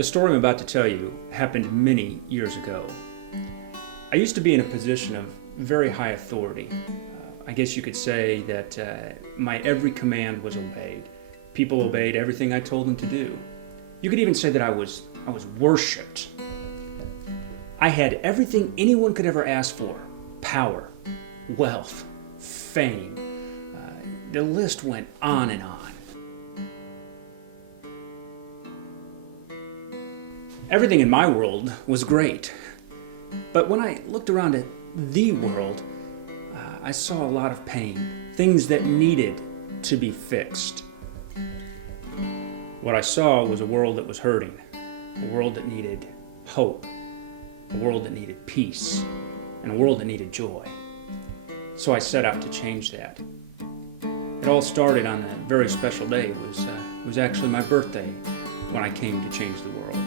The story I'm about to tell you happened many years ago. I used to be in a position of very high authority. I guess you could say that my every command was obeyed. People obeyed everything I told them to do. You could even say that I was worshipped. I had everything anyone could ever ask for: power, wealth, fame. The list went on and on. Everything in my world was great. But when I looked around at the world, I saw a lot of pain, things that needed to be fixed. What I saw was a world that was hurting, a world that needed hope, a world that needed peace, and a world that needed joy. So I set out to change that. It all started on a very special day. It was actually my birthday when I came to change the world.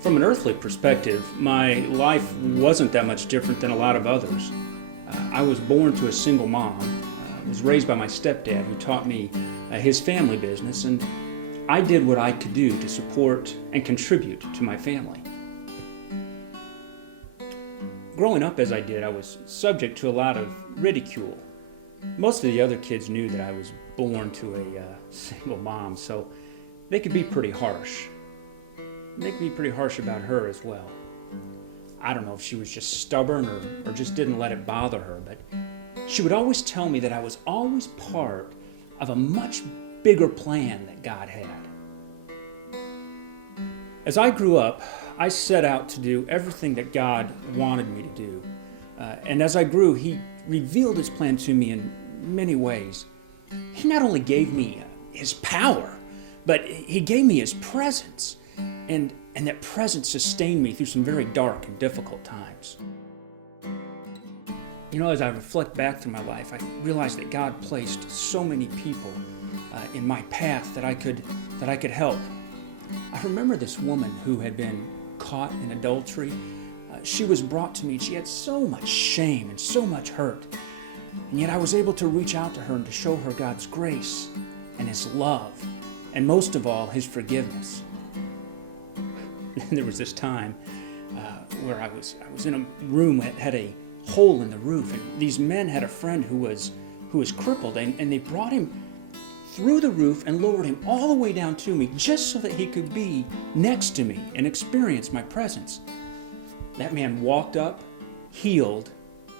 From an earthly perspective, my life wasn't that much different than a lot of others. I was born to a single mom, was raised by my stepdad who taught me his family business, and I did what I could do to support and contribute to my family. Growing up as I did, I was subject to a lot of ridicule. Most of the other kids knew that I was born to a single mom, so they could be pretty harsh. They could be pretty harsh about her as well. I don't know if she was just stubborn or just didn't let it bother her, but she would always tell me that I was always part of a much bigger plan that God had. As I grew up, I set out to do everything that God wanted me to do. And as I grew, He revealed His plan to me in many ways. He not only gave me His power, but He gave me His presence. And that presence sustained me through some very dark and difficult times. You know, as I reflect back through my life, I realized that God placed so many people in my path that I could help. I remember this woman who had been caught in adultery. She was brought to me, and she had so much shame and so much hurt. And yet I was able to reach out to her and to show her God's grace and His love, and most of all, His forgiveness. There was this time where I was in a room that had a hole in the roof, and these men had a friend who was crippled, and they brought him through the roof and lowered him all the way down to me just so that he could be next to me and experience my presence. That man walked up, healed,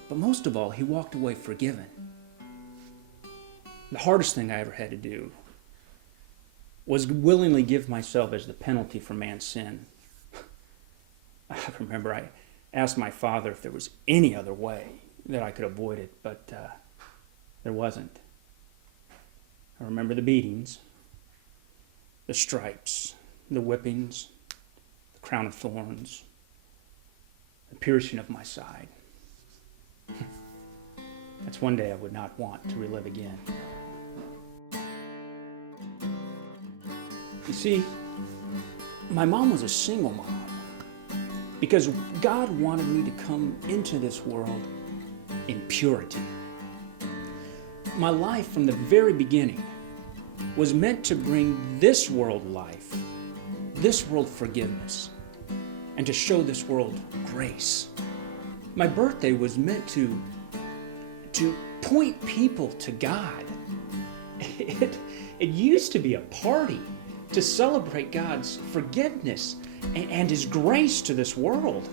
but most of all, he walked away forgiven. The hardest thing I ever had to do was willingly give myself as the penalty for man's sin. I remember I asked my father if there was any other way that I could avoid it, but there wasn't. I remember the beatings, the stripes, the whippings, the crown of thorns, the piercing of my side. That's one day I would not want to relive again. You see, my mom was a single mom because God wanted me to come into this world in purity. My life from the very beginning was meant to bring this world life, this world forgiveness, and to show this world grace. My birthday was meant to point people to God. It used to be a party to celebrate God's forgiveness and His grace to this world.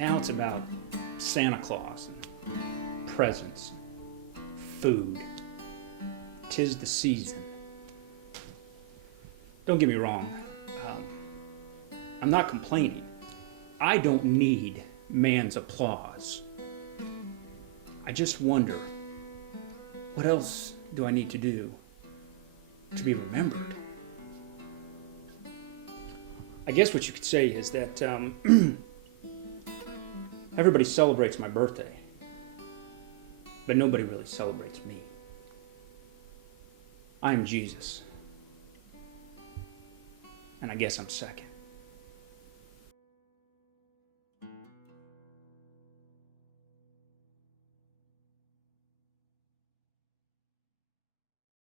Now it's about Santa Claus and presents, food. 'Tis the season. Don't get me wrong. I'm not complaining. I don't need man's applause. I just wonder, what else do I need to do to be remembered? I guess what you could say is that everybody celebrates my birthday, but nobody really celebrates me. I am Jesus, and I guess I'm second.